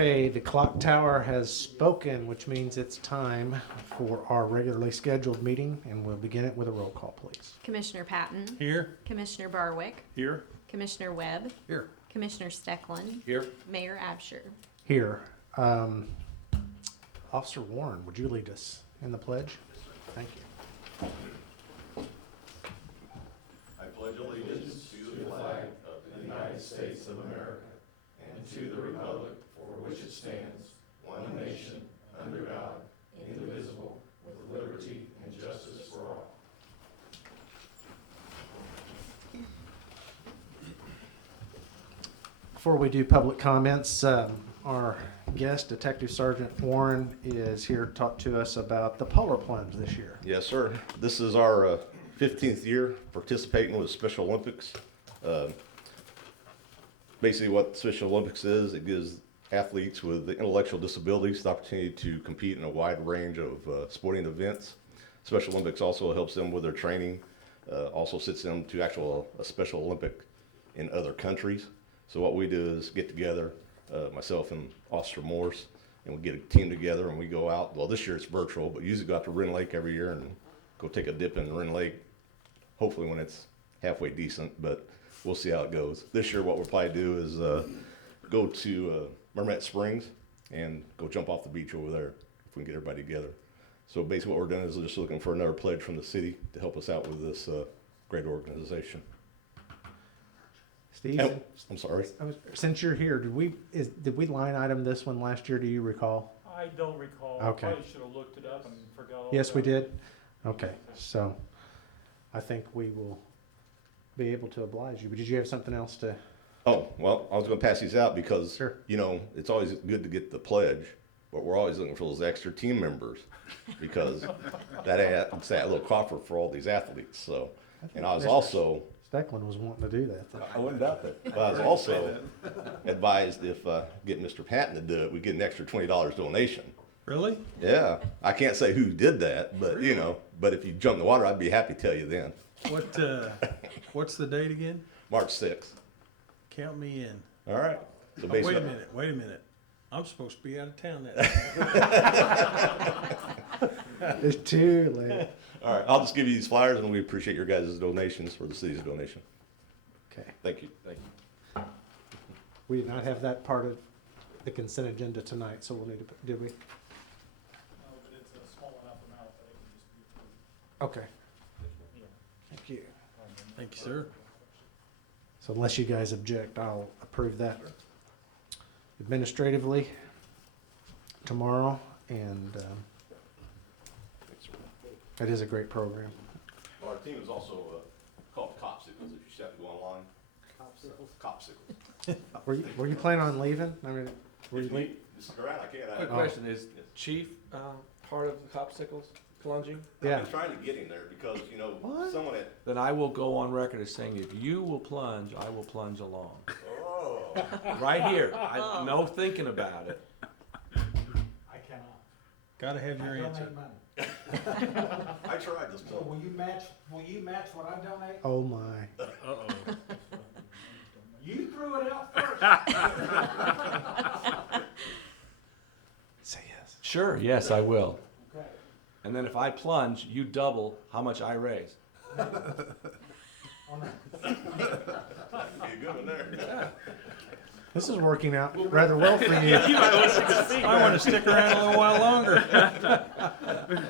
Okay, the clock tower has spoken, which means it's time for our regularly scheduled meeting, and we'll begin it with a roll call, please. Commissioner Patton. Here. Commissioner Barwick. Here. Commissioner Webb. Here. Commissioner Steckland. Here. Mayor Absher. Here. Officer Warren, would you lead us in the pledge? Thank you. I pledge allegiance to the flag of the United States of America and to the republic for which it stands, one nation, under God, indivisible, with liberty and justice for all. Before we do public comments, our guest, Detective Sergeant Warren, is here to talk to us about the Polar Plunge this year. Yes, sir. This is our 15th year participating with Special Olympics. Basically what Special Olympics is, it gives athletes with intellectual disabilities the opportunity to compete in a wide range of sporting events. Special Olympics also helps them with their training, also sits them to a Special Olympic in other countries. So what we do is get together, myself and Officer Morse, and we get a team together and we go out. Well, this year it's virtual, but usually go out to Wren Lake every year and go take a dip in Wren Lake, hopefully when it's halfway decent, but we'll see how it goes. This year what we'll probably do is go to Mermet Springs and go jump off the beach over there if we can get everybody together. So basically what we're doing is just looking for another pledge from the city to help us out with this great organization. Steve, I'm sorry. since you're here, did we line item this one last year? Do you recall? I don't recall. Okay. I probably should have looked it up and forgot all Yes, we about it. did. Okay, so I think we will be able to oblige you. But did you have something else to? Oh, well, I was going to pass these out because, Sure. you know, it's always good to get the pledge, but we're always looking for those extra team members because it's that little coffer for all these athletes. So, and I was also, Steckland was wanting to do that. I wouldn't doubt that. But I was also advised if get Mr. Patton to do it, we get an extra $20 donation. Really? Yeah, I can't say who did that, but you know, but if you jump in the water, I'd be happy to tell you then. What's the date again? March 6th. Count me in. All right. So Oh, wait basically, a minute. I'm supposed to be out of town that day. It's too late. all right, I'll just give you these flyers and we appreciate your guys' donations for the city's donation. Okay. Thank you. Thank you. We did not have that part of the consent agenda tonight, so we'll need to, did we? No, but it's a small enough amount that it can just be approved. Okay. Thank you. Thank you, sir. So unless you guys object, I'll approve that administratively tomorrow, and that is a great program. Our team is also called Copsicles, if you just have to go online. Copsicles. Were you planning on leaving? I mean, were you If you leaving? need to stick around, I can't. Quick question, is Chief part of the Copsicles plunging? Yeah. I've been trying to get him there because, you know, What? someone at, Then I will go on record as saying, if you will plunge, I will plunge along. oh, Right here, no thinking about it. I cannot. Gotta have your I answer. donate money. I tried this So one. will you match what I donate? Oh my. Uh-oh. You threw it out first. Say yes. Sure, yes, I will. Okay. And then if I plunge, you double how much I raise. On that. Be a good one there. This is working out rather well for you. I want to stick around a little while longer.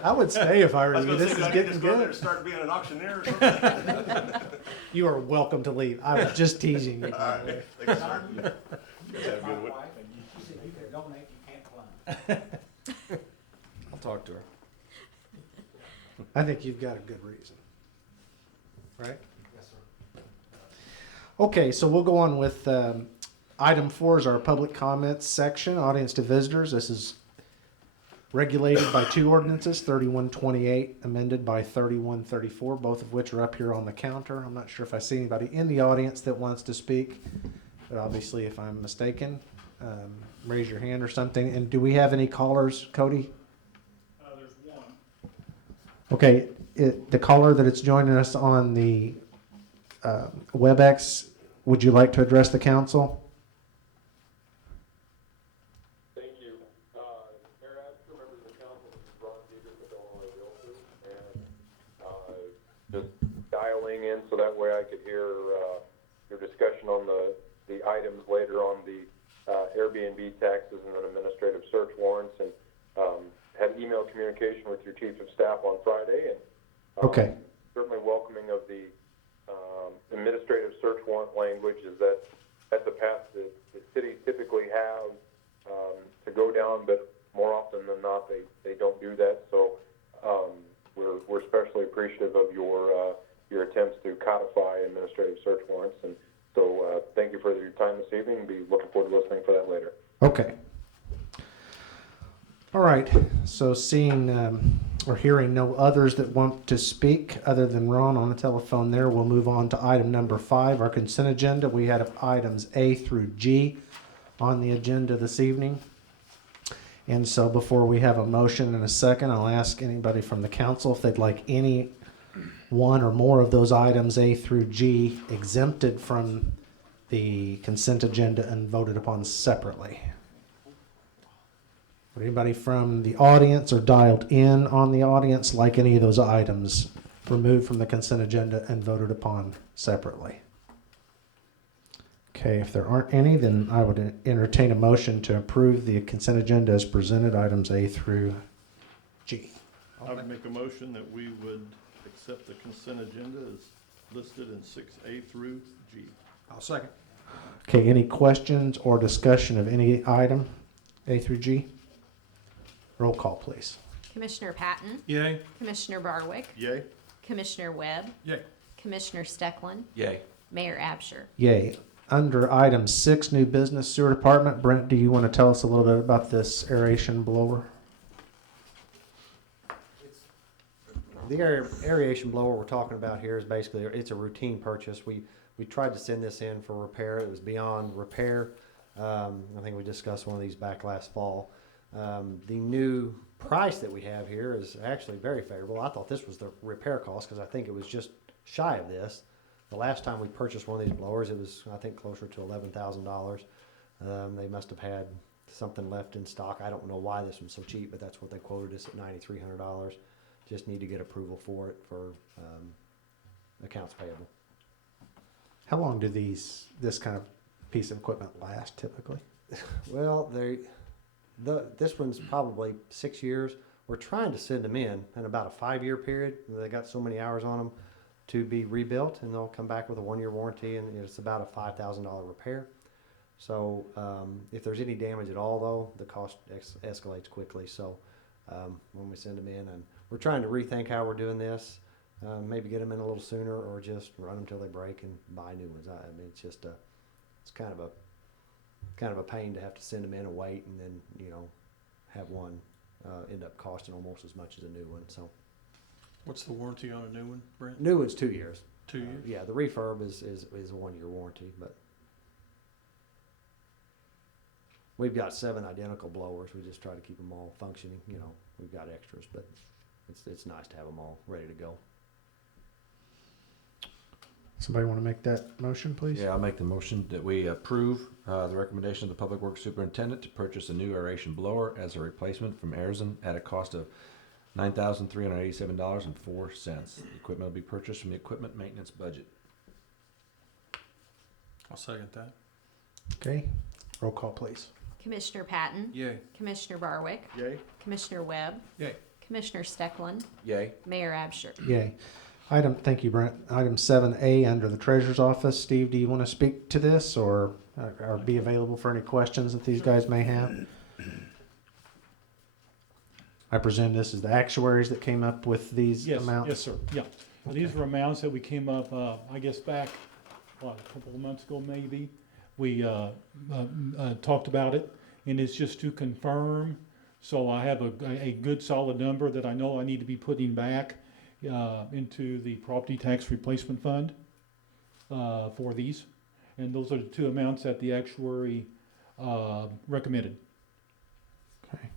I would stay if I I were was you. gonna This say, is I getting just go there good. and start being an auctioneer or something. You are welcome to leave. I was just teasing you. All by the way. right, thank you, sir. You guys have a My good one. wife, she said you can donate, you can't plunge. I'll talk to her. I think you've got a good reason. Right? Yes, sir. Okay, so we'll go on with item 4 is our public comments section, audience to visitors. This is regulated by 2 ordinances, 3128 amended by 3134, both of which are up here on the counter. I'm not sure if I see anybody in the audience that wants to speak, but obviously if I'm mistaken, raise your hand or something. And do we have any callers, Cody? There's one. Okay, the caller that it's joining us on the WebEx, would you like to address the council? dialing in so that way I could hear your discussion on the items later on the Airbnb taxes and then administrative search warrants, and had email communication with your chief of staff on Friday, and Okay. certainly welcoming of the administrative search warrant language. Is that's a path that the cities typically have to go down, but more often than not they don't do that. So we're especially appreciative of your attempts to codify administrative search warrants, and so thank you for your time this evening. Be looking forward to listening for that later. Okay. All right. So seeing or hearing no others that want to speak other than Ron on the telephone there, we'll move on to item number 5, our consent agenda. We had items A through G on the agenda this evening. And so before we have a motion and a second, I'll ask anybody from the council if they'd like any one or more of those items A through G exempted from the consent agenda and voted upon separately. Would anybody from the audience or dialed in on the audience like any of those items removed from the consent agenda and voted upon separately? Okay, if there aren't any, then I would entertain a motion to approve the consent agenda as presented, items A through G. I would make a motion that we would accept the consent agenda as listed in 6A through G. I'll second. Okay, any questions or discussion of any item, A through G? Roll call, please. Commissioner Patton, Yay. Commissioner Barwick, Yay? Commissioner Webb, Yay. Commissioner Stecklin, Yay. Mayor Absher. Yay. Under item 6, new business sewer department, Brent, do you want to tell us a little bit about this aeration blower? The aeration blower we're talking about here is basically, it's a routine purchase. We tried to send this in for repair. It was beyond repair. I think we discussed one of these back last fall. The new price that we have here is actually very favorable. I thought this was the repair cost because I think it was just shy of this. The last time we purchased one of these blowers, it was, I think, closer to $11,000. They must have had something left in stock. I don't know why this was so cheap, but that's what they quoted us at $9,300. Just need to get approval for it for accounts payable. How long do this kind of piece of equipment last typically? Well, this one's probably 6 years. We're trying to send them in about a 5-year period. They got so many hours on them to be rebuilt, and they'll come back with a 1-year warranty, and it's about a $5,000 repair. So if there's any damage at all, though, the cost escalates quickly. So when we send them in, and we're trying to rethink how we're doing this, maybe get them in a little sooner, or just run them till they break and buy new ones. I mean, it's just it's kind of a pain to have to send them in and wait, and then have one end up costing almost as much as a new one. So. What's the warranty on a new one, Brent? New one's 2 years. 2 years? Yeah, the refurb is a 1-year warranty, but we've got 7 identical blowers. We just try to keep them all functioning. We've got extras, but it's nice to have them all ready to go. Somebody want to make that motion, please? Yeah, I'll make the motion that we approve the recommendation of the Public Works Superintendent to purchase a new aeration blower as a replacement from Arizon at a cost of $9,387.04. The equipment will be purchased from the equipment maintenance budget. I'll second that. Okay, roll call, please. Commissioner Patton, Yay. Commissioner Barwick, Yay? Commissioner Webb, Yay. Commissioner Stecklin, Yay. Mayor Absher. Yay. Thank you, Brent. Item 7A under the Treasurer's Office. Steve, do you want to speak to this or be available for any questions that these guys may have? I presume this is the actuaries that came up with these amounts? Yes, sir, yeah. These were amounts that we came up, I guess back, a couple of months ago maybe. We talked about it, and it's just to confirm. So I have a good solid number that I know I need to be putting back into the property tax replacement fund for these. And those are the 2 amounts that the actuary recommended. Okay.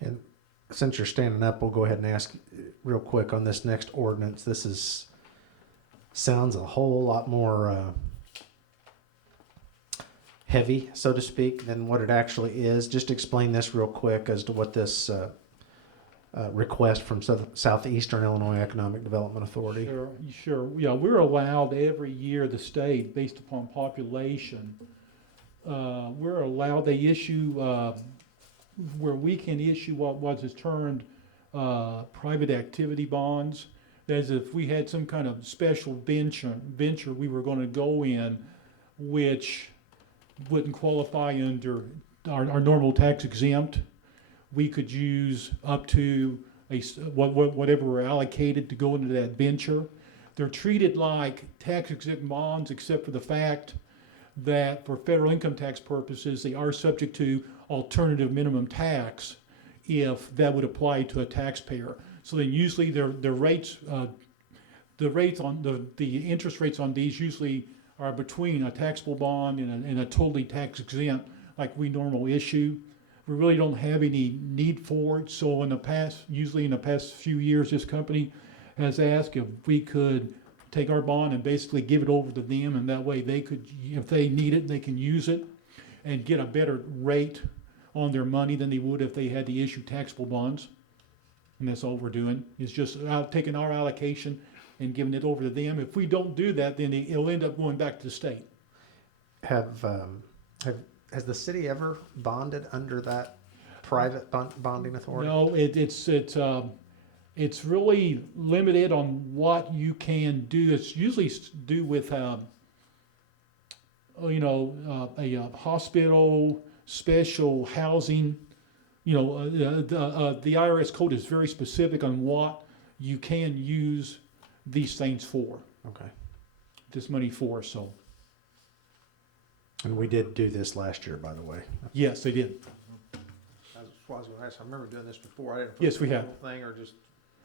And since you're standing up, we'll go ahead and ask real quick on this next ordinance. This sounds a whole lot more heavy, so to speak, than what it actually is. Just explain this real quick as to what this request from Southeastern Illinois Economic Development Authority. Sure. Yeah, we're allowed every year, the state, based upon population, we're allowed, they issue, where we can issue what is termed private activity bonds. As if we had some kind of special venture we were going to go in, which wouldn't qualify under our normal tax exempt. We could use up to whatever we're allocated to go into that venture. They're treated like tax exempt bonds, except for the fact that for federal income tax purposes, they are subject to alternative minimum tax if that would apply to a taxpayer. So then usually the rates on the interest rates on these usually are between a taxable bond and a totally tax exempt like we normally issue. We really don't have any need for it. So usually in the past few years, this company has asked if we could take our bond and basically give it over to them, and that way they could, if they need it, they can use it and get a better rate on their money than they would if they had to issue taxable bonds. And that's all we're doing, is just taking our allocation and giving it over to them. If we don't do that, then it'll end up going back to the state. Has the city ever bonded under that private bonding authority? No, it's really limited on what you can do. It's usually do with, a hospital, special housing. The IRS code is very specific on what you can use these things for. Okay. This money for, so. And we did do this last year, by the way. Yes, they did. That's what I was gonna ask. I remember doing this before. I didn't. Yes, we have. Thing or just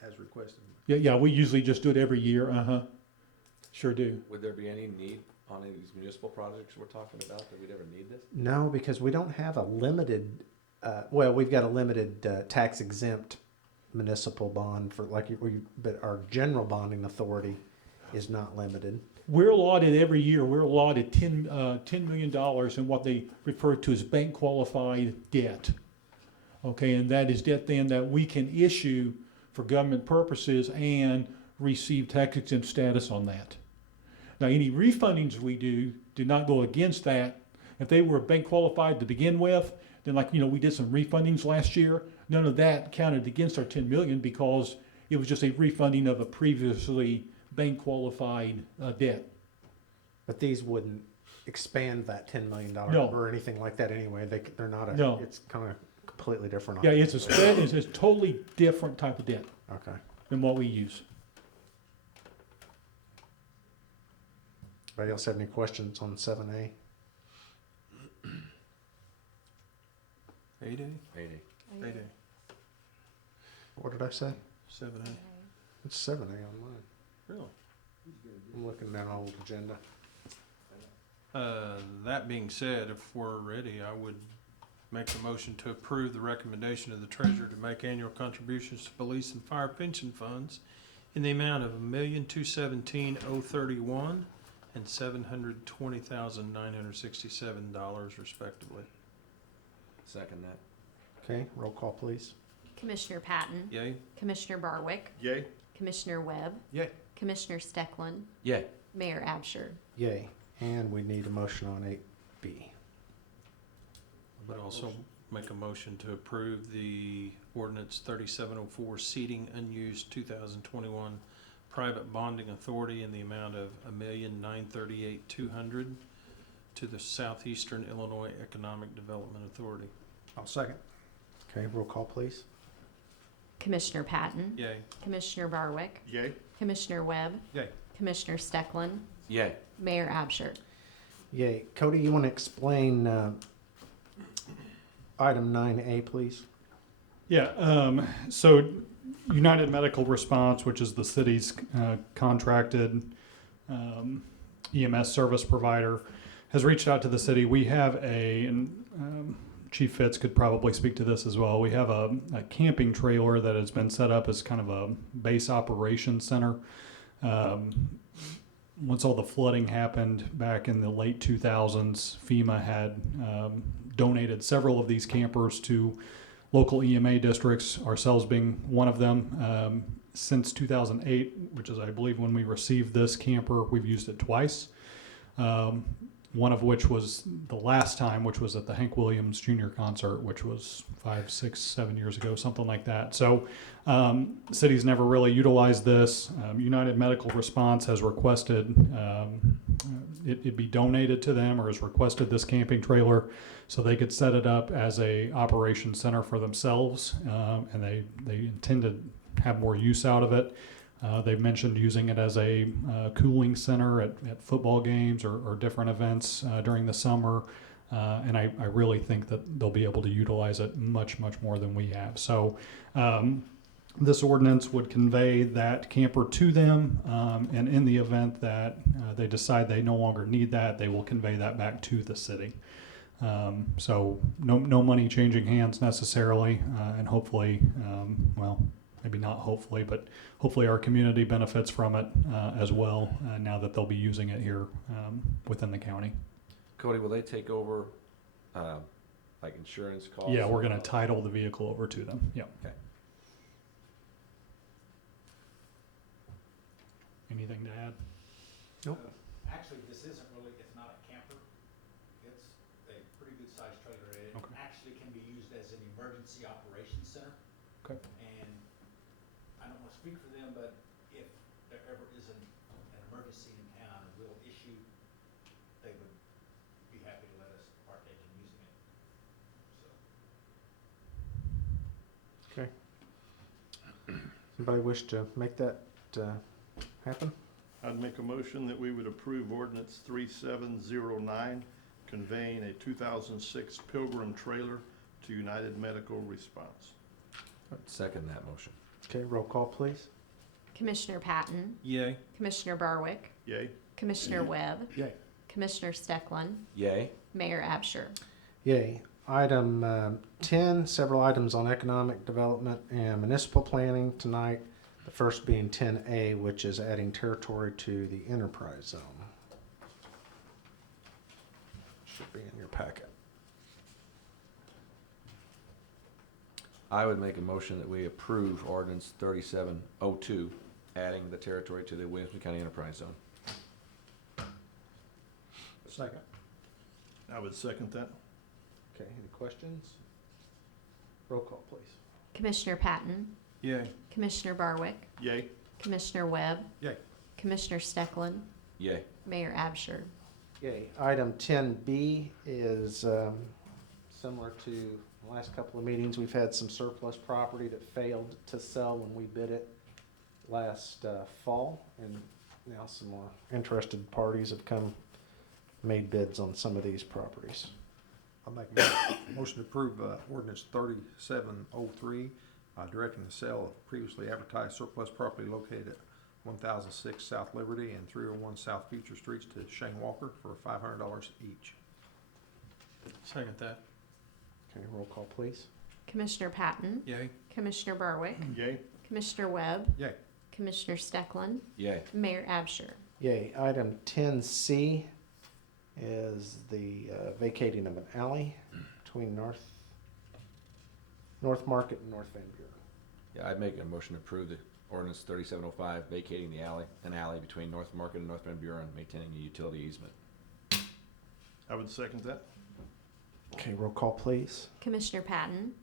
as requested. Yeah, we usually just do it every year. Sure do. Would there be any need on any of these municipal projects we're talking about that we'd ever need this? No, because we don't have a limited, we've got a limited tax exempt municipal bond for but our general bonding authority is not limited. We're allotted every year, we're allotted $10 million in what they refer to as bank qualified debt. Okay, and that is debt then that we can issue for government purposes and receive tax exempt status on that. Now, any refundings we do not go against that. If they were bank qualified to begin with, then we did some refundings last year. None of that counted against our 10 million because it was just a refunding of a previously bank qualified debt. But these wouldn't expand that $10 million No. or anything like that anyway. They're not No. It's kind of completely different. Yeah, it's a totally different type of debt Okay. than what we use. Anybody else have any questions on 7A? 8A? 8A. What did I say? 7A. It's 7A on mine. Really? I'm looking down our old agenda. That being said, if we're ready, I would make a motion to approve the recommendation of the treasurer to make annual contributions to police and fire pension funds in the amount of $1,217,031 and $720,967 respectively. Second that. Okay, roll call, please. Commissioner Patton, Yay? Commissioner Barwick, Yay? Commissioner Webb, Yay. Commissioner Stecklin, Yay. Mayor Absher. Yay. And we need a motion on 8B. But also make a motion to approve the ordinance 3704 seating unused 2021 private bonding authority in the amount of $1,938,200 to the Southeastern Illinois Economic Development Authority. I'll second. Okay, roll call, please. Commissioner Patton, Yay. Commissioner Barwick, Yay? Commissioner Webb, Yay. Commissioner Stecklin, Yay. Mayor Absher. Yay. Cody, you want to explain item 9A, please? Yeah, so United Medical Response, which is the city's contracted EMS service provider, has reached out to the city. We have and Chief Fitz could probably speak to this as well. We have a camping trailer that has been set up as kind of a base operations center. Once all the flooding happened back in the late 2000s, FEMA had donated several of these campers to local EMA districts, ourselves being one of them. Since 2008, which is, I believe, when we received this camper, we've used it twice. One of which was the last time, which was at the Hank Williams Jr. concert, which was 5, 6, 7 years ago, something like that. So cities never really utilized this. United Medical Response has requested it be donated to them, or has requested this camping trailer so they could set it up as a operation center for themselves, and they intend to have more use out of it. They've mentioned using it as a cooling center at football games or different events during the summer. And I really think that they'll be able to utilize it much, much more than we have. So this ordinance would convey that camper to them. And in the event that they decide they no longer need that, they will convey that back to the city. So no money changing hands necessarily. And hopefully, well, maybe not hopefully, but hopefully our community benefits from it as well now that they'll be using it here within the county. Cody, will they take over, like insurance costs? Yeah, we're going to title the vehicle over to them. Yeah. Okay. Anything to add? Actually, this isn't really, it's not a camper. It's a pretty good sized trailer. It Okay. actually can be used as an emergency operations center. Okay. And I don't want to speak for them, but if there ever is an emergency in town, a real issue, they would be happy to let us partake in using it. So. Okay. Somebody wish to make that happen? I'd make a motion that we would approve ordinance 3709, conveying a 2006 Pilgrim trailer to United Medical Response. Second that motion. Okay, roll call, please. Commissioner Patton, Yay. Commissioner Barwick, Yay? Commissioner Webb, Yay. Commissioner Stecklin, Yay. Mayor Absher. Yay. Item 10, several items on economic development and municipal planning tonight. The first being 10A, which is adding territory to the enterprise zone. Should be in your packet. I would make a motion that we approve ordinance 3702, adding the territory to the Williamson County Enterprise Zone. Second. I would second that. Okay, any questions? Roll call, please. Commissioner Patton, Yay. Commissioner Barwick, Yay? Commissioner Webb, Yay. Commissioner Stecklin, Yay. Mayor Absher. Yay. Item 10B is similar to the last couple of meetings. We've had some surplus property that failed to sell when we bid it last fall, and now some more interested parties have made bids on some of these properties. I'll make a motion to approve ordinance 3703, directing the sale of previously advertised surplus property located at 1006 South Liberty and 301 South Future Streets to Shane Walker for $500 each. Second that. Okay, roll call, please. Commissioner Patton, Yay. Commissioner Barwick, Yay? Commissioner Webb, Yay. Commissioner Stecklin, Yay. Mayor Absher. Yay. Item 10C is the vacating of an alley between North Market and North Van Buren. Yeah, I'd make a motion to approve the ordinance 3705, vacating an alley between North Market and North Van Buren, maintaining a utility easement. I would second that. Okay, roll call, please. Commissioner Patton,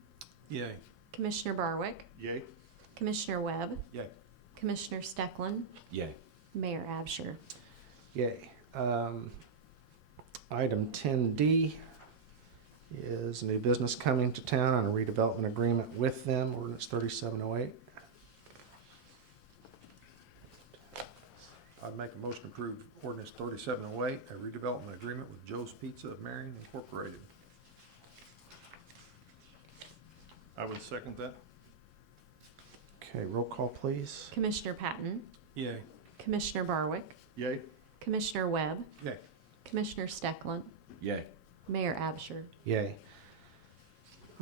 Yay. Commissioner Barwick, Yay? Commissioner Webb, Yay. Commissioner Stecklin, Yay. Mayor Absher. Yay. Item 10D is new business coming to town on a redevelopment agreement with them, ordinance 3708. I'd make a motion to approve ordinance 3708, a redevelopment agreement with Joe's Pizza of Marion Incorporated. I would second that. Okay, roll call, please. Commissioner Patton, Yay. Commissioner Barwick, Yay? Commissioner Webb, Yay. Commissioner Stecklin, Yay. Mayor Absher. Yay.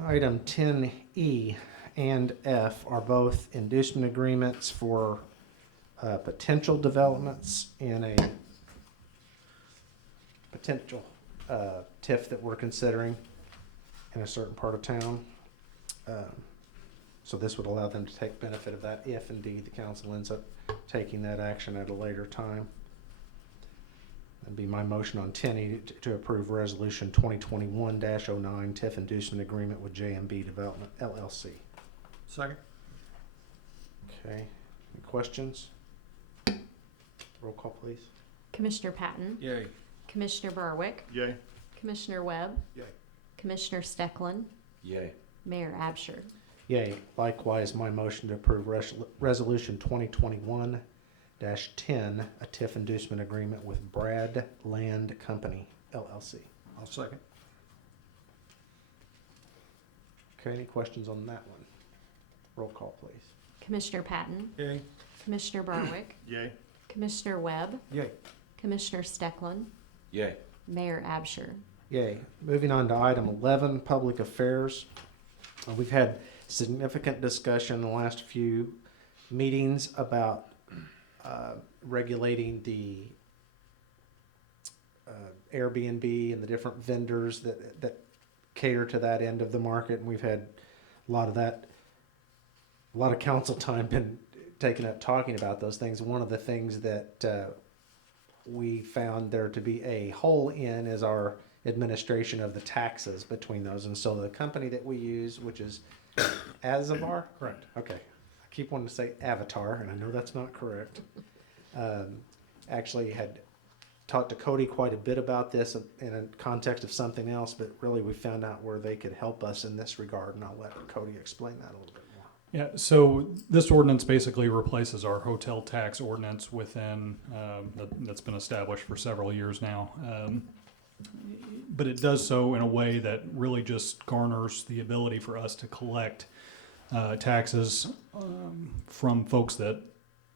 Item 10E and F are both inducement agreements for potential developments in a potential TIF that we're considering in a certain part of town. So this would allow them to take benefit of that if indeed the council ends up taking that action at a later time. That'd be my motion on 10E to approve resolution 2021-09 TIF inducement agreement with JMB Development LLC. Second? Okay, any questions? Roll call, please. Commissioner Patton, Yay. Commissioner Barwick, Yay. Commissioner Webb, Yay. Commissioner Steckland, Yay. Mayor Absher. Yay. Likewise, my motion to approve resolution 2021-10, a TIF inducement agreement with Brad Land Company LLC. I'll second. Okay, any questions on that one? Roll call, please. Commissioner Patton, Yay. Commissioner Barwick, Yay. Commissioner Webb, Yay. Commissioner Steckland, Yay. Mayor Absher. Yay. Moving on to item 11, public affairs. We've had significant discussion in the last few meetings about regulating the Airbnb and the different vendors that cater to that end of the market. And we've had a lot of council time been taken up talking about those things. One of the things that we found there to be a hole in is our administration of the taxes between those. And so the company that we use, which is Azavar? Correct. Okay. I keep wanting to say Avatar, and I know that's not correct. Actually had talked to Cody quite a bit about this in a context of something else, but really we found out where they could help us in this regard, and I'll let Cody explain that a little bit more. Yeah, so this ordinance basically replaces our hotel tax ordinance within, that's been established for several years now. But it does so in a way that really just garners the ability for us to collect taxes from folks that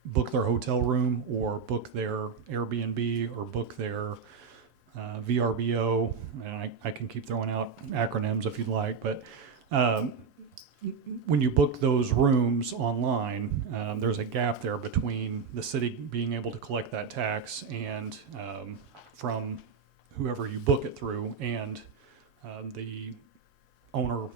book their hotel room or book their Airbnb or book their VRBO. And I can keep throwing out acronyms if you'd like, but when you book those rooms online, there's a gap there between the city being able to collect that tax and from whoever you book it through and the owner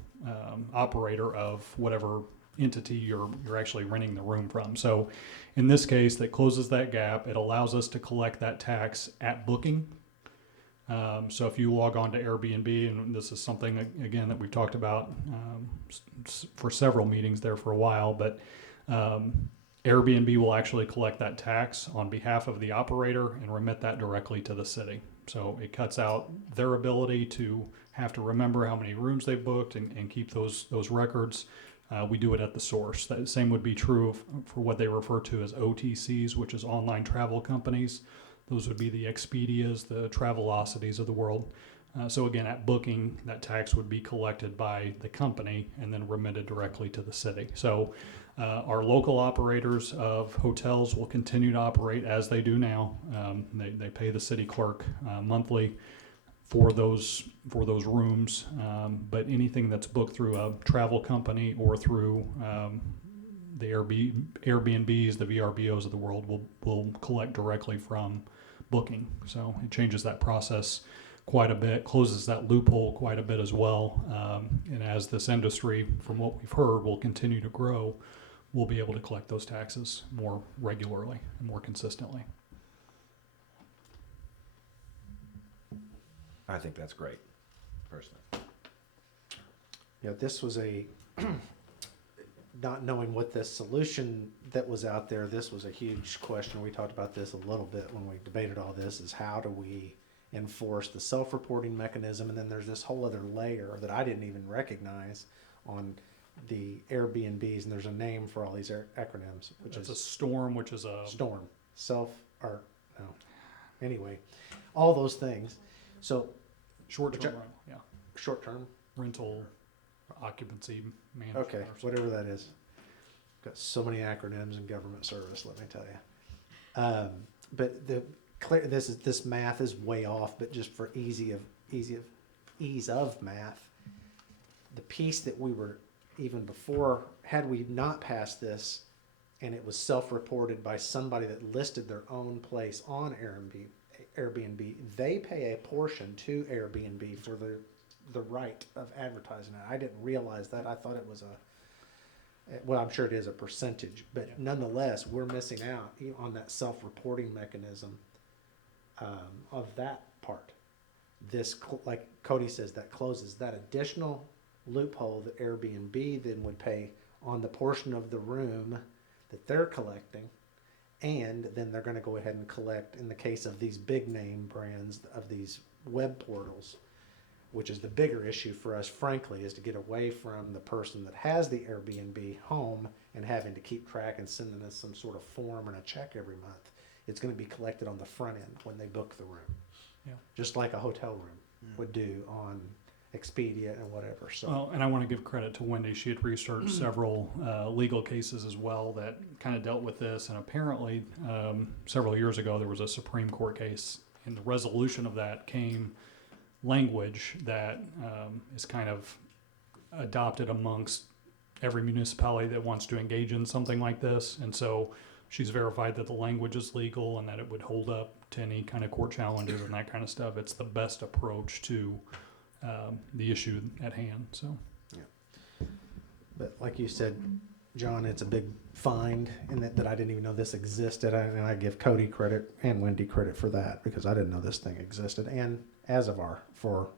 operator of whatever entity you're actually renting the room from. So in this case, that closes that gap. It allows us to collect that tax at booking. So if you log on to Airbnb, and this is something again that we've talked about for several meetings there for a while, but Airbnb will actually collect that tax on behalf of the operator and remit that directly to the city. So it cuts out their ability to have to remember how many rooms they've booked and keep those records. We do it at the source. That same would be true for what they refer to as OTCs, which is online travel companies. Those would be the Expedias, the Travelocities of the world. So again, at booking, that tax would be collected by the company and then remitted directly to the city. So our local operators of hotels will continue to operate as they do now. They pay the city clerk monthly for those rooms, but anything that's booked through a travel company or through the Airbnbs, the VRBOs of the world will collect directly from booking. So it changes that process quite a bit, closes that loophole quite a bit as well. And as this industry, from what we've heard, will continue to grow, we'll be able to collect those taxes more regularly and more consistently. I think that's great, personally. Yeah, this was not knowing what this solution that was out there, this was a huge question. We talked about this a little bit when we debated all this, is how do we enforce the self-reporting mechanism? And then there's this whole other layer that I didn't even recognize on the Airbnbs, and there's a name for all these acronyms, which It's is a storm, which is a storm, anyway, all those things. So short-term rental, yeah, short-term, rental occupancy management. okay, or something. whatever that is. Got so many acronyms in government service, let me tell you. But this math is way off, but just for ease of math, the piece that we were even before, had we not passed this and it was self-reported by somebody that listed their own place on Airbnb, they pay a portion to Airbnb for the right of advertising it. I didn't realize that. I thought it was well, I'm sure it is a percentage, but nonetheless, we're missing out on that self-reporting mechanism of that part. This, like Cody says, that closes that additional loophole that Airbnb then would pay on the portion of the room that they're collecting, and then they're going to go ahead and collect in the case of these big name brands of these web portals, which is the bigger issue for us, frankly, is to get away from the person that has the Airbnb home and having to keep track and sending us some sort of form and a check every month. It's going to be collected on the front end when they book the room. Yeah. Just like a hotel room would do on Expedia and whatever. So Well, and I want to give credit to Wendy. She had researched several legal cases as well that kind of dealt with this. And apparently, several years ago, there was a Supreme Court case, and the resolution of that came language that is kind of adopted amongst every municipality that wants to engage in something like this. And so she's verified that the language is legal and that it would hold up to any kind of court challenges and that kind of stuff. It's the best approach to the issue at hand. So, but like you said, John, it's a big find in that I didn't even know this existed. And I give Cody credit and Wendy credit for that, because I didn't know this thing existed. And for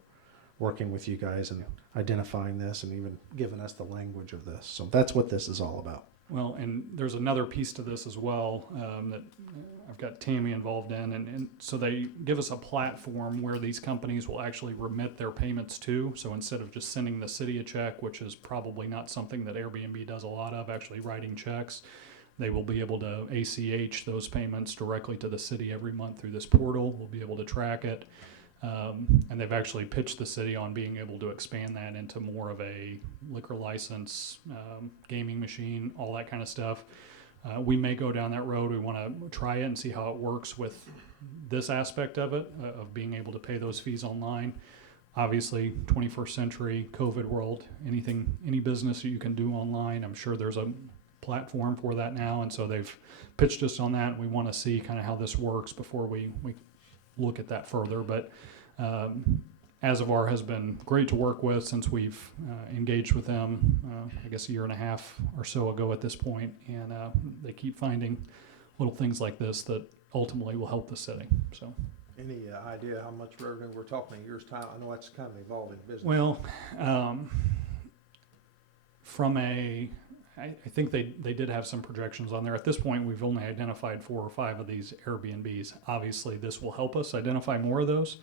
working with you guys and identifying this and even giving us the language of this. So that's what this is all about. well, and there's another piece to this as well that I've got Tammy involved in. And so they give us a platform where these companies will actually remit their payments to. So instead of just sending the city a check, which is probably not something that Airbnb does a lot of, actually writing checks, they will be able to ACH those payments directly to the city every month through this portal. We'll be able to track it. And they've actually pitched the city on being able to expand that into more of a liquor license, gaming machine, all that kind of stuff. We may go down that road. We want to try it and see how it works with this aspect of it, of being able to pay those fees online. Obviously, 21st century COVID world, any business that you can do online, I'm sure there's a platform for that now. And so they've pitched us on that. We want to see kind of how this works before we look at that further. But Azavar has been great to work with since we've engaged with them, I guess a year and a half or so ago at this point. And they keep finding little things like this that ultimately will help the city. So, Any idea how much revenue we're talking in a year's time? I know that's kind of evolving business. well, I think they did have some projections on there. At this point, we've only identified 4 or 5 of these Airbnbs. Obviously, this will help us identify more of those.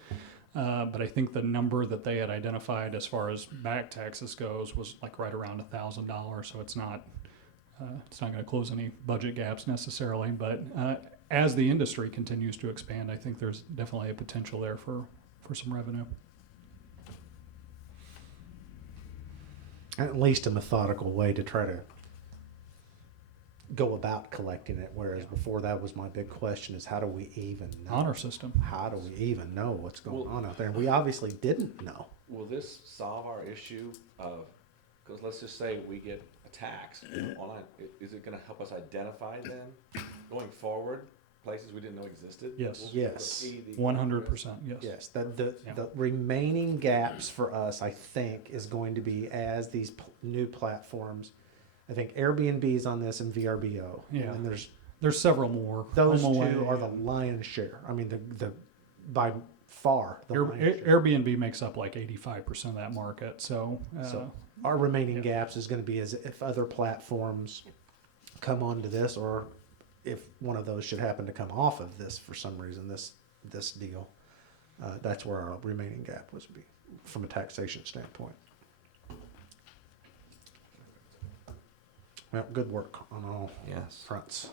But I think the number that they had identified as far as back taxes goes was like right around $1,000. So it's not going to close any budget gaps necessarily. But as the industry continues to expand, I think there's definitely a potential there for some revenue. At least a methodical way to try to go about collecting it, whereas before that was my big question is how do we even know? Honor system. How do we even know what's going on out there? And we obviously didn't know. Will this solve our issue of, because let's just say we get a tax online, is it gonna help us identify then, going forward, places we didn't know existed? Yes. We'll be able to Yes. see the- 100%. Yes. Yes, the remaining gaps for us, I think, is going to be as these new platforms. I think Airbnb's on this and VRBO. Yeah. And There's several more. those HomeAway, two are the lion's share. I mean, the by far the lion's share. Airbnb makes up like 85% of that market. So, So our remaining gaps is going to be as if other platforms come onto this, or if one of those should happen to come off of this for some reason, this deal, that's where our remaining gap would be from a taxation standpoint. Well, good work on all Yes. fronts.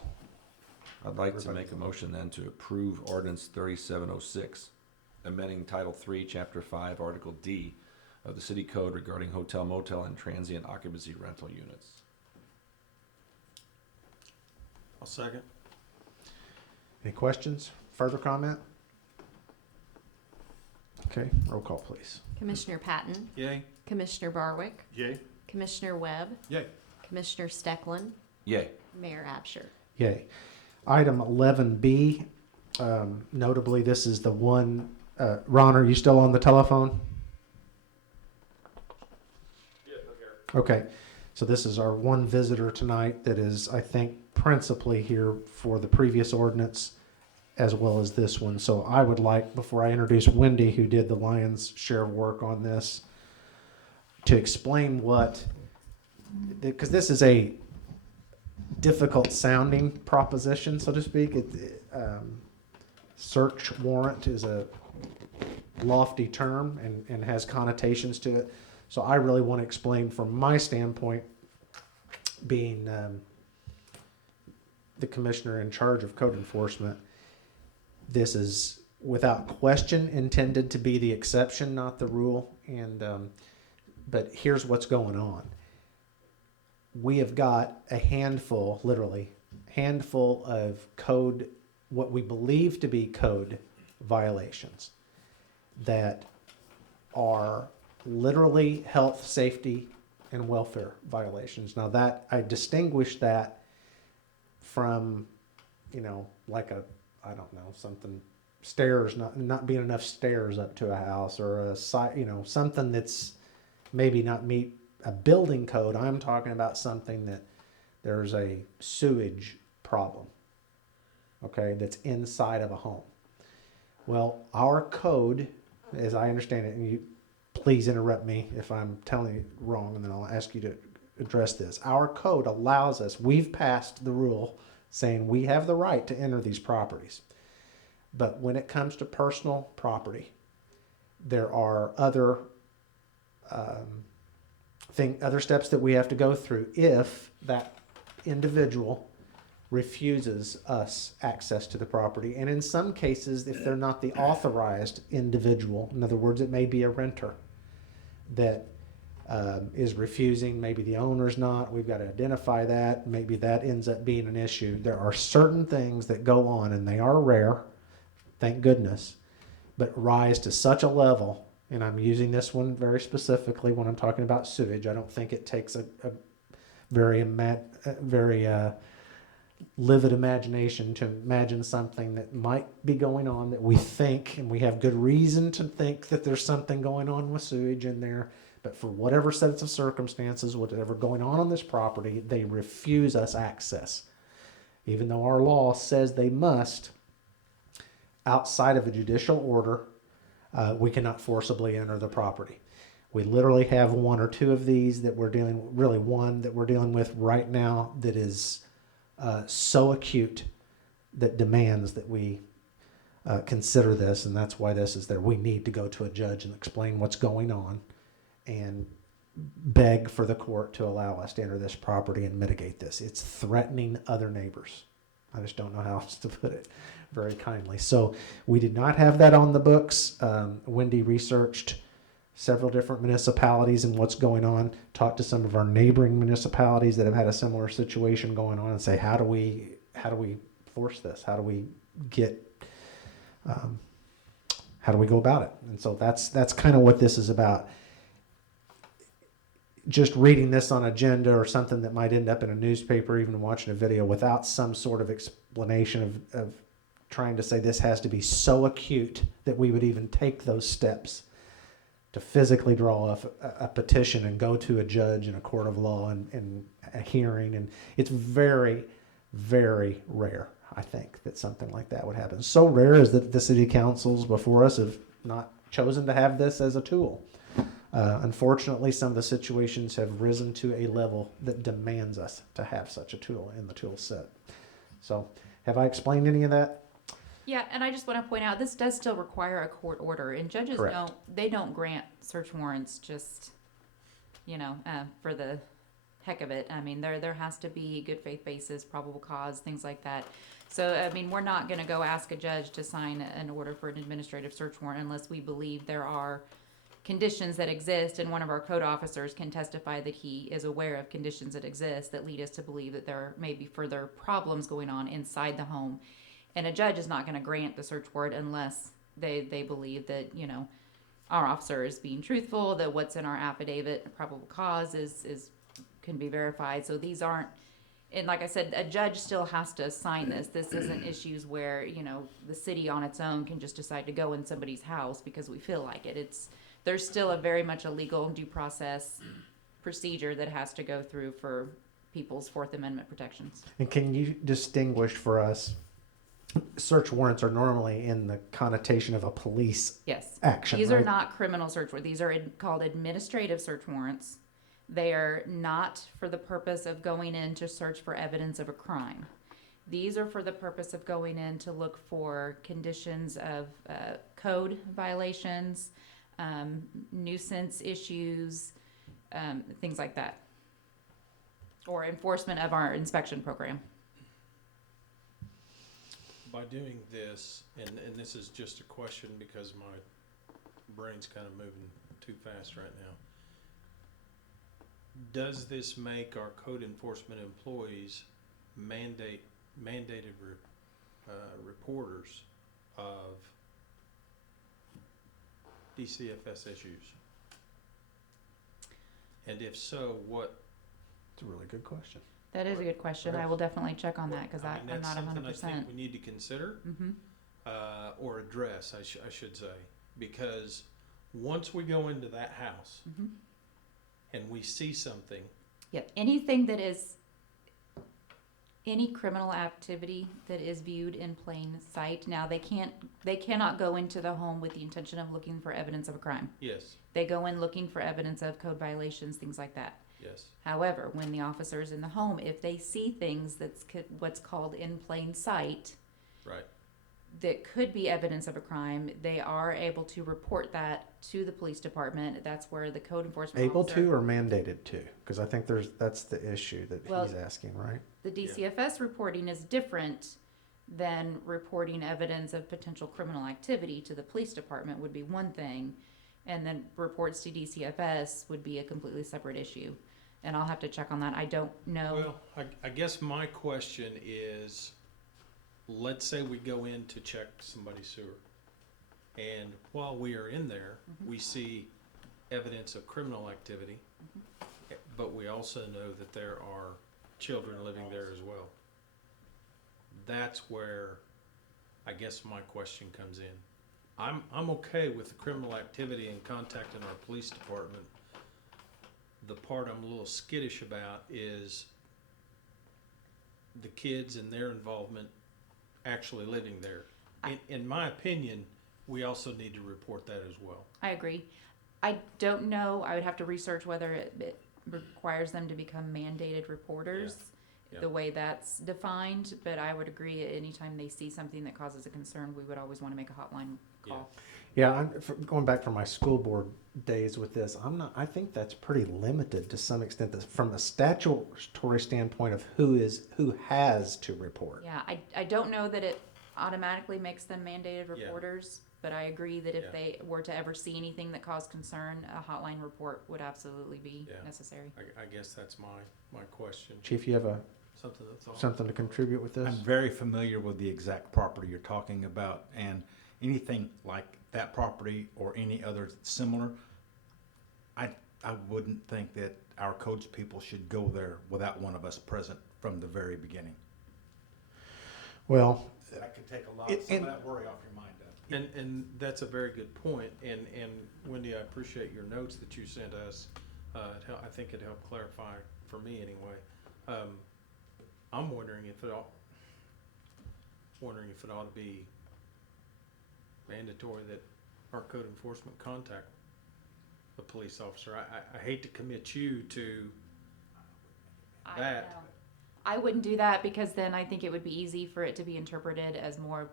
I'd like to make a motion then to approve ordinance 3706, amending Title 3, Chapter 5, Article D of the City Code regarding hotel, motel, and transient occupancy rental units. I'll second. Any questions? Further comment? Okay, roll call, please. Commissioner Patton, Yay? Commissioner Barwick, Yay? Commissioner Webb, Yay. Commissioner Steckland, Yay. Mayor Absher. Yay. Item 11B, notably, this is the one, Ron, are you still on the telephone? Okay, so this is our one visitor tonight that is, I think, principally here for the previous ordinance as well as this one. So I would like, before I introduce Wendy, who did the lion's share of work on this, to explain what, because this is a difficult sounding proposition, so to speak. Search warrant is a lofty term and has connotations to it. So I really want to explain from my standpoint, being the commissioner in charge of code enforcement, this is without question intended to be the exception, not the rule. And but here's what's going on. We have got a handful, literally, handful of code, what we believe to be code violations that are literally health, safety, and welfare violations. Now that, I distinguish that from, like I don't know, something, stairs, not being enough stairs up to a house, or a site, something that's maybe not meet a building code. I'm talking about something that there's a sewage problem, okay, that's inside of a home. Well, our code, as I understand it, and you please interrupt me if I'm telling you wrong, and then I'll ask you to address this. Our code allows us, we've passed the rule saying we have the right to enter these properties. But when it comes to personal property, there are other other steps that we have to go through if that individual refuses us access to the property. And in some cases, if they're not the authorized individual, in other words, it may be a renter that is refusing, maybe the owner's not, we've got to identify that, maybe that ends up being an issue. There are certain things that go on, and they are rare, thank goodness, but rise to such a level, and I'm using this one very specifically when I'm talking about sewage. I don't think it takes a very livid imagination to imagine something that might be going on, that we think, and we have good reason to think that there's something going on with sewage in there, but for whatever sets of circumstances, whatever going on this property, they refuse us access. Even though our law says they must, outside of a judicial order, we cannot forcibly enter the property. We literally have one or two of these that we're dealing, really one that we're dealing with right now that is so acute that demands that we consider this, and that's why this is there. We need to go to a judge and explain what's going on and beg for the court to allow us to enter this property and mitigate this. It's threatening other neighbors. I just don't know how else to put it very kindly. So we did not have that on the books. Wendy researched several different municipalities and what's going on, talked to some of our neighboring municipalities that have had a similar situation going on, and say, how do we force this? How do we get, how do we go about it? And so that's kind of what this is about. Just reading this on agenda or something that might end up in a newspaper, even watching a video without some sort of explanation of trying to say this has to be so acute that we would even take those steps to physically draw up a petition and go to a judge in a court of law and a hearing. And it's very, very rare, I think, that something like that would happen. So rare is that the city councils before us have not chosen to have this as a tool. Unfortunately, some of the situations have risen to a level that demands us to have such a tool in the tool set. So have I explained any of that? Yeah, and I just want to point out, this does still require a court order, and judges Correct. don't grant search warrants just, for the heck of it. I mean, there has to be good faith basis, probable cause, things like that. So, I mean, we're not going to go ask a judge to sign an order for an administrative search warrant unless we believe there are conditions that exist, and one of our code officers can testify that he is aware of conditions that exist that lead us to believe that there may be further problems going on inside the home. And a judge is not going to grant the search warrant unless they believe that, our officer is being truthful, that what's in our affidavit, probable cause, can be verified. So these aren't, and like I said, a judge still has to sign this. This isn't issues where, the city on its own can just decide to go in somebody's house because we feel like it. There's still very much a legal due process procedure that has to go through for people's Fourth Amendment protections. And can you distinguish for us? Search warrants are normally in the connotation of a police Yes. action, These right? are not criminal search warrants. These are called administrative search warrants. They are not for the purpose of going in to search for evidence of a crime. These are for the purpose of going in to look for conditions of code violations, nuisance issues, things like that, or enforcement of our inspection program. By doing this, and this is just a question because my brain's kind of moving too fast right now. Does this make our code enforcement employees mandated reporters of DCFS issues? And if so, what? It's a really good question. That is a good question. I will definitely check on that because I I'm mean, that's not something 100%. I think we need to consider, Mm-hmm. or address, I should say, because once we go into that house Mm-hmm. and we see something, Yep. Anything that is any criminal activity that is viewed in plain sight. Now they cannot go into the home with the intention of looking for evidence of a crime. yes, They go in looking for evidence of code violations, things like that. yes, However, when the officer is in the home, if they see things that's what's called in plain sight right, that could be evidence of a crime, they are able to report that to the police department. That's where the code enforcement Able officer, to or mandated to? Because I think that's the issue that Well, he's asking, right? the DCFS reporting is different than reporting evidence of potential criminal activity to the police department would be one thing, and then reports to DCFS would be a completely separate issue. And I'll have to check on that. I don't know. Well, I guess my question is, let's say we go in to check somebody's sewer, and while we are in there, we see evidence of criminal activity, but we also know that there are children living there as well. That's where I guess my question comes in. I'm okay with the criminal activity and contacting our police department. The part I'm a little skittish about is the kids and their involvement actually living there. In my opinion, we also need to report that as well. I agree. I don't know. I would have to research whether it requires them to become mandated reporters, Yeah. the way that's defined. But I would agree, anytime they see something that causes a concern, we would always want to make a hotline call. Yeah, going back from my school board days with this, I think that's pretty limited to some extent from a statutory standpoint of who has to report. Yeah, I don't know that it automatically makes them mandated Yeah. reporters, but I agree that if Yeah. they were to ever see anything that caused concern, a hotline report would absolutely be Yeah. necessary. I guess that's my question. Chief, you have Something that's all. something to contribute with this? I'm very familiar with the exact property you're talking about, and anything like that property or any other similar, I wouldn't think that our codes people should go there without one of us present from the very beginning. Well, That could take a lot, It- some and- of that worry off your mind. And that's a very good point. And Wendy, I appreciate your notes that you sent us. I think it helped clarify for me anyway. I'm wondering if it ought to be mandatory that our code enforcement contact the police officer. I hate to commit you to that. I wouldn't do that because then I think it would be easy for it to be interpreted as more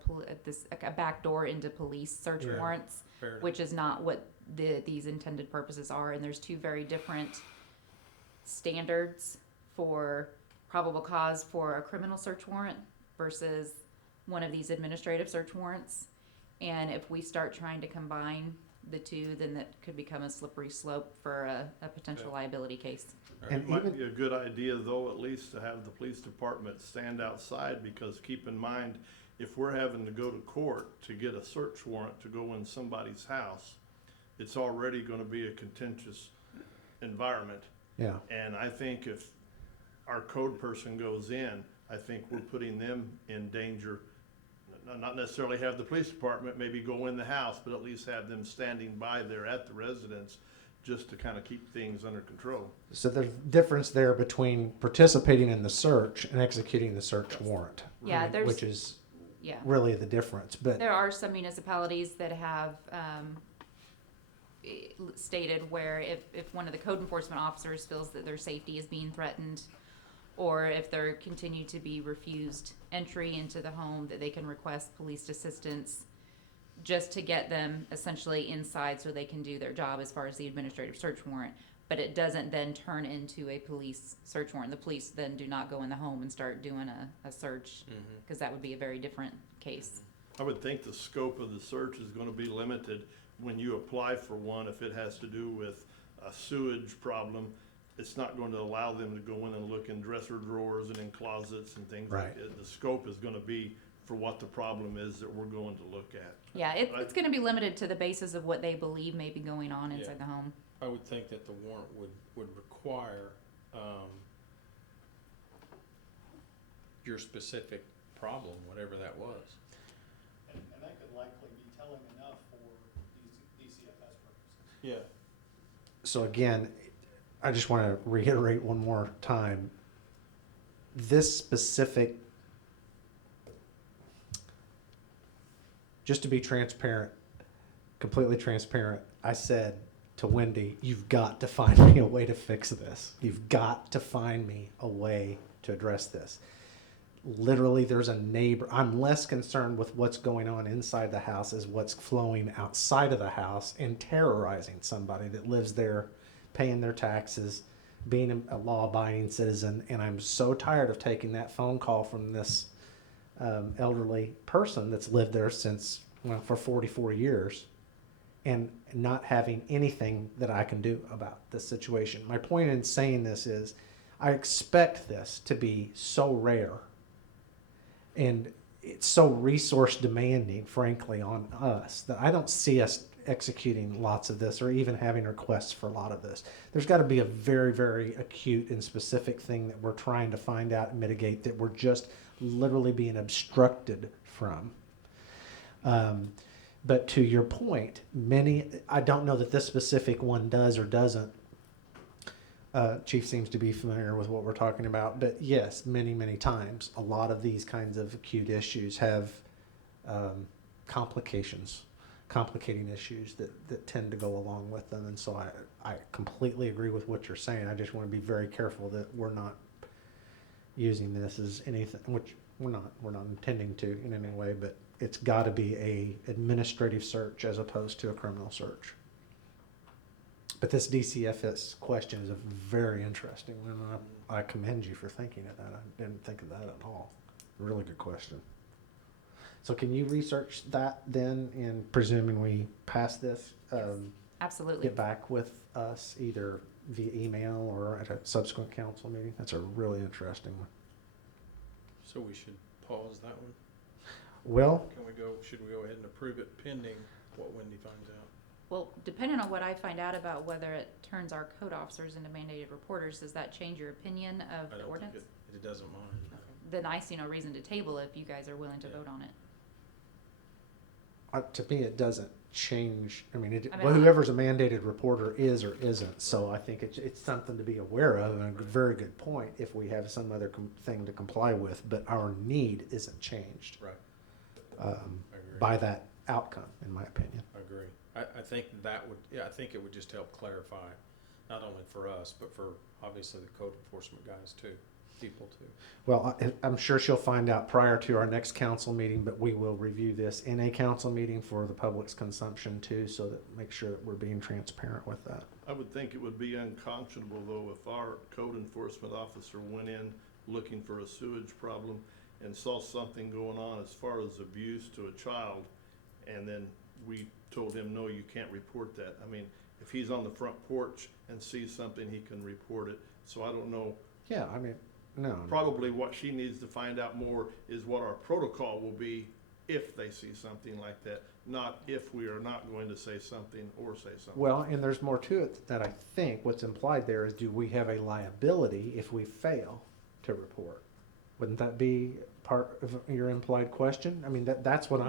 a backdoor into police search Yeah. warrants, Fair enough. which is not what these intended purposes are. And there's two very different standards for probable cause for a criminal search warrant versus one of these administrative search warrants. And if we start trying to combine the two, then that could become a slippery slope for a potential liability case. And It might even- be a good idea, though, at least to have the police department stand outside, because keep in mind, if we're having to go to court to get a search warrant to go in somebody's house, it's already gonna be a contentious environment. yeah. And I think if our code person goes in, I think we're putting them in danger. Not necessarily have the police department maybe go in the house, but at least have them standing by there at the residence just to kind of keep things under control. So there's difference there between participating in the search and executing the search warrant. Yeah, right, there's- which is Yeah. really the difference. But There are some municipalities that have stated where if one of the code enforcement officers feels that their safety is being threatened, or if they're continue to be refused entry into the home, that they can request police assistance just to get them essentially inside so they can do their job as far as the administrative search warrant. But it doesn't then turn into a police search warrant. The police then do not go in the home and start doing a search, because that would be a very different case. I would think the scope of the search is gonna be limited when you apply for one. If it has to do with a sewage problem, it's not going to allow them to go in and look in dresser drawers and in closets and things like Right. that. The scope is gonna be for what the problem is that we're going to look at. Yeah, it's gonna be limited to the basis of what they believe may be going on inside the home. I would think that the warrant would require, your specific problem, whatever that was. And that could likely be telling enough for DCFS purposes. Yeah. so again, I just want to reiterate one more time. This specific, just to be transparent, completely transparent, I said to Wendy, you've got to find me a way to fix this. You've got to find me a way to address this. Literally, there's a neighbor. I'm less concerned with what's going on inside the house as what's flowing outside of the house and terrorizing somebody that lives there, paying their taxes, being a law-abiding citizen. And I'm so tired of taking that phone call from this elderly person that's lived there since, well, for 44 years and not having anything that I can do about this situation. My point in saying this is I expect this to be so rare and it's so resource demanding, frankly, on us that I don't see us executing lots of this or even having requests for a lot of this. There's got to be a very, very acute and specific thing that we're trying to find out and mitigate that we're just literally being obstructed from. But to your point, I don't know that this specific one does or doesn't. Chief seems to be familiar with what we're talking about, but yes, many, many times, a lot of these kinds of acute issues have complicating issues that tend to go along with them. And so I completely agree with what you're saying. I just want to be very careful that we're not using this as anything, which we're not intending to in any way, but it's got to be a administrative search as opposed to a criminal search. But this DCFS question is a very interesting one. I commend you for thinking of that. I didn't think of that at all. Really good question. So can you research that then, and presuming we pass this, Absolutely. get back with us either via email or at a subsequent council meeting? That's a really interesting one. So we should pause that one? Well, Should we go ahead and approve it pending what Wendy finds out? Well, depending on what I find out about whether it turns our code officers into mandated reporters, does that change your opinion of I the don't think ordinance? it doesn't mind. Then I see no reason to table if you guys are willing to vote on it. to me, it doesn't change. I mean, I mean, well, whoever's a mandated reporter is or isn't. So I think it's something to be aware of, and a very good point if we have some other thing to comply with. But our need isn't changed Right. I agree. by that outcome, in my opinion. I agree. I think I think it would just help clarify, not only for us, but for obviously the code enforcement guys too, people too. Well, I'm sure she'll find out prior to our next council meeting, but we will review this in a council meeting for the public's consumption too, so that make sure that we're being transparent with that. I would think it would be unconscionable, though, if our code enforcement officer went in looking for a sewage problem and saw something going on as far as abuse to a child, and then we told him, no, you can't report that. I mean, if he's on the front porch and sees something, he can report it. So I don't know. Yeah, I mean, no. Probably what she needs to find out more is what our protocol will be if they see something like that, not if we are not going to say something or say something. Well, and there's more to it that I think what's implied there is, do we have a liability if we fail to report? Wouldn't that be part of your implied question? I mean, that's what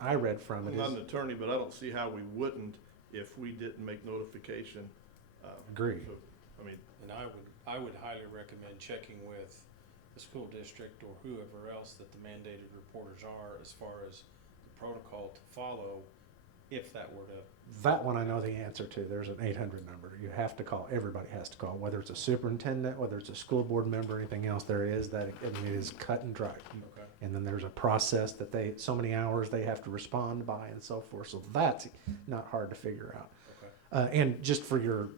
I read from it. I'm not an attorney, but I don't see how we wouldn't if we didn't make notification Agree. So, I mean, And I would highly recommend checking with the school district or whoever else that the mandated reporters are as far as the protocol to follow if that were to. That one I know the answer to. There's an 800 number. You have to call. Everybody has to call, whether it's a superintendent, whether it's a school board member, anything else. There is that. I mean, it is cut and dry. Okay. And then there's a process that they, so many hours they have to respond by and so forth. So that's not hard to figure out. Okay. And just for your,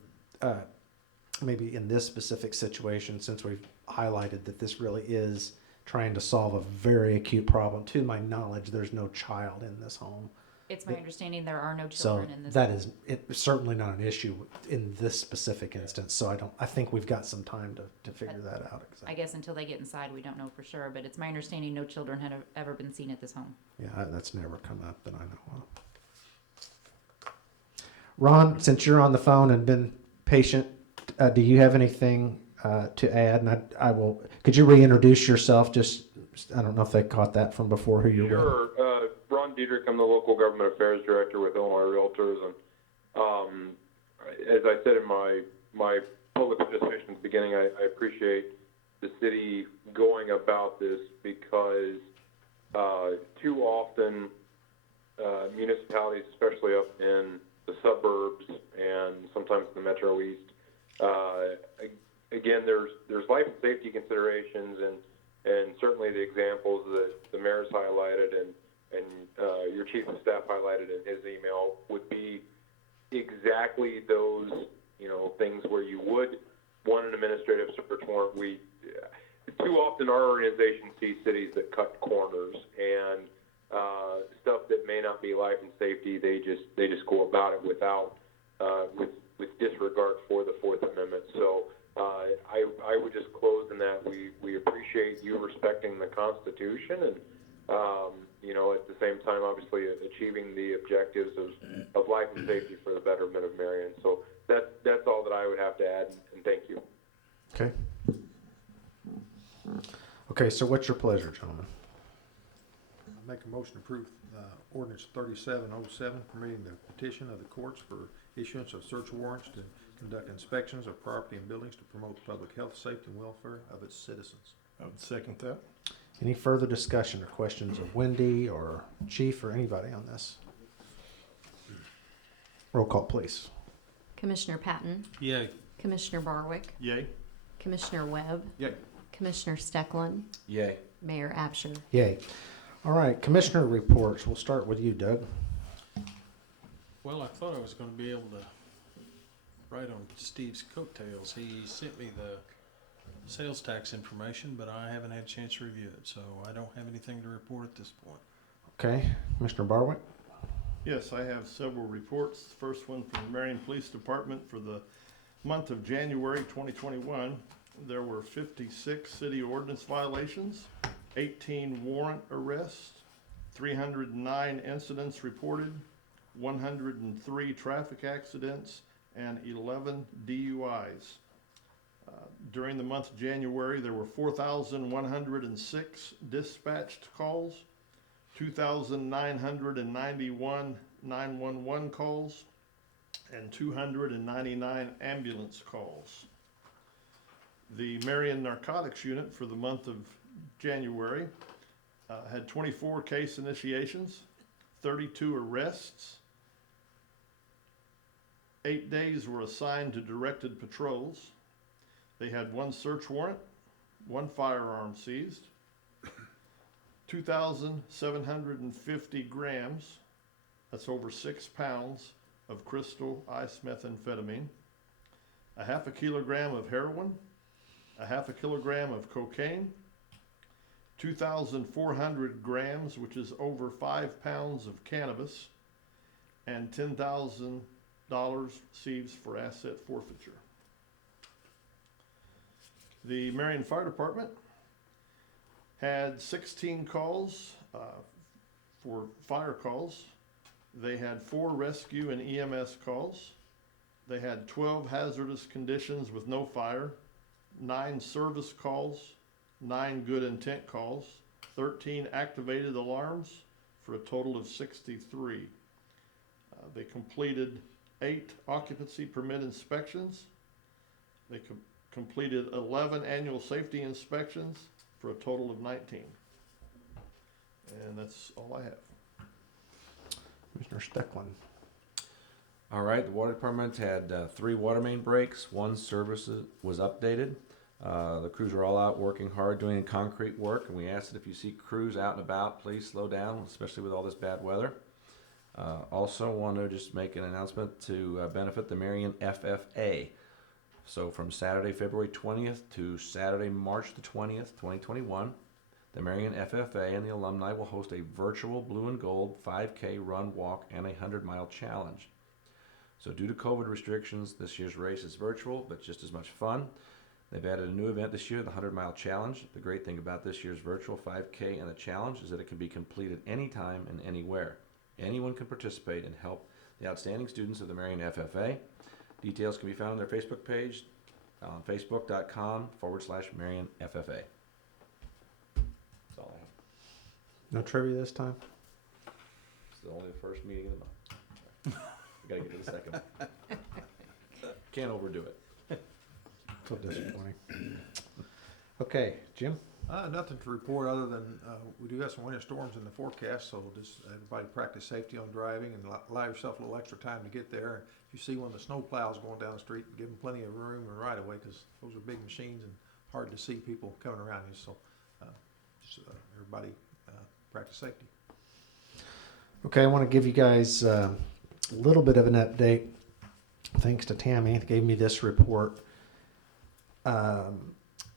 maybe in this specific situation, since we've highlighted that this really is trying to solve a very acute problem, to my knowledge, there's no child in this home. It's my understanding there are no So children in this. that is certainly not an issue in this specific instance. So I think we've got some time to figure that out. I guess until they get inside, we don't know for sure, but it's my understanding no children had ever been seen at this home. Yeah, that's never come up that I know of. Ron, since you're on the phone and been patient, do you have anything to add? And I will. Could you reintroduce yourself? Just I don't know if they caught that from before. Who you're with? Sure. Ron Diedrich, I'm the local government affairs director with Illinois Realtors, and as I said in my public participation at the beginning, I appreciate the city going about this because too often municipalities, especially up in the suburbs and sometimes the Metro East, again, there's life and safety considerations, and certainly the examples that the mayor's highlighted and your chief of staff highlighted in his email would be exactly those, things where you would want an administrative search warrant. Too often our organization sees cities that cut corners and stuff that may not be life and safety. They just go about it without with disregard for the Fourth Amendment. So I would just close in that we appreciate you respecting the Constitution and at the same time, obviously, achieving the objectives of life and safety for the betterment of Marion. So that's all that I would have to add, and thank you. Okay. Okay. So what's your pleasure, gentlemen? I make a motion to approve ordinance 3707, permitting the petition of the courts for issuance of search warrants to conduct inspections of property and buildings to promote the public health, safety, and welfare of its citizens. I would second that. Any further discussion or questions of Wendy or Chief or anybody on this? Roll call, please. Commissioner Patton, Yay. Commissioner Barwick, Yay. Commissioner Webb, Yay. Commissioner Stecklin, Yay. Mayor Absher. Yay. All right, Commissioner reports. We'll start with you, Doug. Well, I thought I was going to be able to ride on Steve's coattails. He sent me the sales tax information, but I haven't had a chance to review it, so I don't have anything to report at this point. Okay, Commissioner Barwick. Yes, I have several reports. The first one from the Marion Police Department for the month of January 2021. There were 56 city ordinance violations, 18 warrant arrests, 309 incidents reported, 103 traffic accidents, and 11 DUIs. During the month of January, there were 4,106 dispatched calls, 2,991 911 calls, and 299 ambulance calls. The Marion Narcotics Unit for the month of January had 24 case initiations, 32 arrests, 8 days were assigned to directed patrols. They had 1 search warrant, 1 firearm seized, 2,750 grams, that's over 6 pounds, of crystal ice methamphetamine, a half a kilogram of heroin, a half a kilogram of cocaine, 2,400 grams, which is over 5 pounds of cannabis, and $10,000 seized for asset forfeiture. The Marion Fire Department had 16 calls for fire calls. They had 4 rescue and EMS calls. They had 12 hazardous conditions with no fire, 9 service calls, 9 good intent calls, 13 activated alarms for a total of 63. They completed 8 occupancy permit inspections. They completed 11 annual safety inspections for a total of 19. And that's all I have. Commissioner Stecklin. All right, the water department had 3 water main breaks. One service was updated. The crews are all out working hard doing concrete work, and we asked that if you see crews out and about, please slow down, especially with all this bad weather. Also want to just make an announcement to benefit the Marion FFA. So from Saturday, February 20th to Saturday, March the 20th, 2021, the Marion FFA and the alumni will host a virtual blue and gold 5K run, walk, and a 100-mile challenge. So due to COVID restrictions, this year's race is virtual, but just as much fun. They've added a new event this year, the 100-mile challenge. The great thing about this year's virtual 5K and the challenge is that it can be completed anytime and anywhere. Anyone can participate and help the outstanding students of the Marion FFA. Details can be found on their Facebook page on facebook.com/Marion FFA. That's all I have. No trivia this time? It's only the first meeting of the month. We gotta get to the second. Can't overdo it. So disappointing. Okay, Jim? Nothing to report other than, we do have some winter storms in the forecast, so just everybody practice safety on driving and allow yourself a little extra time to get there. If you see one of the snow plows going down the street, give them plenty of room and right away, because those are big machines and hard to see people coming around you, so, everybody, practice safety. Okay, I want to give you guys a little bit of an update. Thanks to Tammy, gave me this report.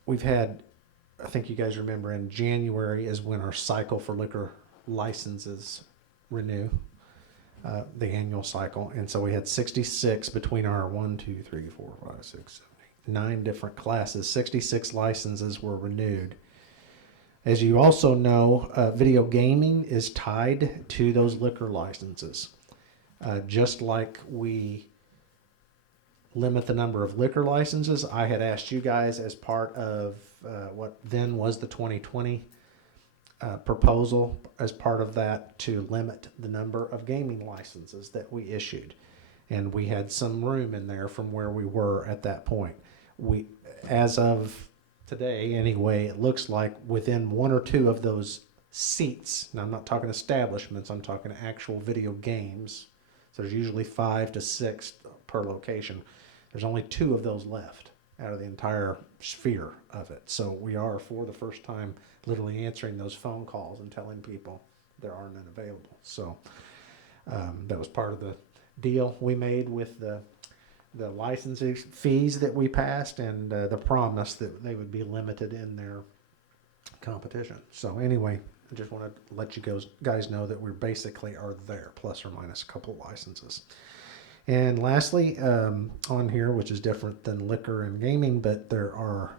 We've had, I think you guys remember, in January is when our cycle for liquor licenses renew, the annual cycle. And so we had 66 between our 9 different classes. 66 licenses were renewed. As you also know, video gaming is tied to those liquor licenses. Just like we limit the number of liquor licenses, I had asked you guys as part of what then was the 2020 proposal, as part of that, to limit the number of gaming licenses that we issued. And we had some room in there from where we were at that point. We, as of today anyway, it looks like within 1 or 2 of those seats, now I'm not talking establishments, I'm talking actual video games. So there's usually 5 to 6 per location. There's only 2 of those left out of the entire sphere of it. So we are, for the first time, literally answering those phone calls and telling people there are none available. So that was part of the deal we made with the licensing fees that we passed, and the promise that they would be limited in their competition. So anyway, I just want to let you guys know that we basically are there, plus or minus a couple licenses. And lastly, on here, which is different than liquor and gaming, but there are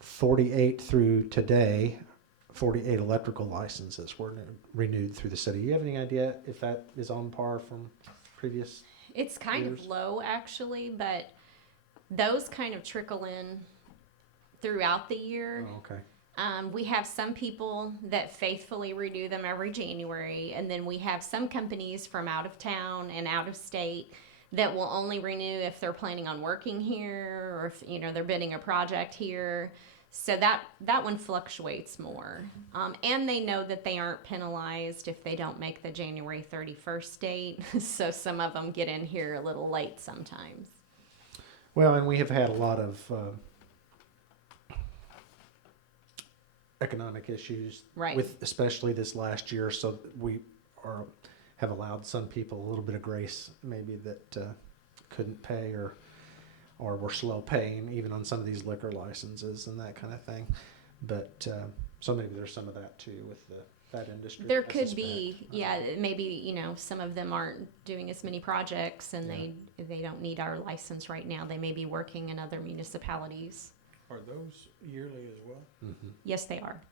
48 through today, 48 electrical licenses were renewed through the city. You have any idea if that is on par from previous? It's kind of low, actually, but those kind of trickle in throughout the year. Oh, okay. We have some people that faithfully renew them every January, and then we have some companies from out of town and out of state that will only renew if they're planning on working here, or if they're bidding a project here. So that one fluctuates more, and they know that they aren't penalized if they don't make the January 31st date. So some of them get in here a little late sometimes. Well, and we have had a lot of economic issues, Right. with especially this last year. So we have allowed some people a little bit of grace, maybe that couldn't pay or were slow paying, even on some of these liquor licenses and that kind of thing. But so maybe there's some of that too with that industry. There I could suspect. be, yeah, maybe, some of them aren't doing as many projects, and they don't need our license right now. They may be working in other municipalities. Are those yearly as well? Mm-hmm. Yes, they are.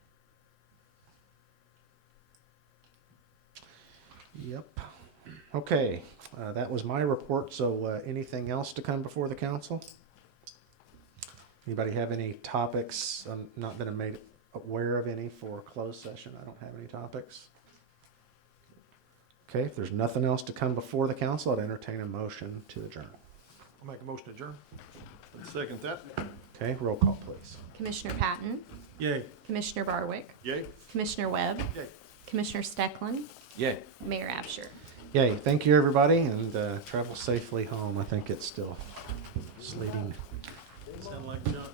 Yep. Okay, that was my report. So anything else to come before the council? Anybody have any topics? I'm not been made aware of any for closed session. I don't have any topics. Okay, if there's nothing else to come before the council, I'd entertain a motion to adjourn. I'll make a motion to adjourn. I'd second that. Okay, roll call, please. Commissioner Patton, Yay. Commissioner Barwick, Yay? Commissioner Webb, Yay. Commissioner Steckland, Yay. Mayor Absher. Yay, thank you, everybody, and travel safely home. I think it's still sleeting. Sound like John,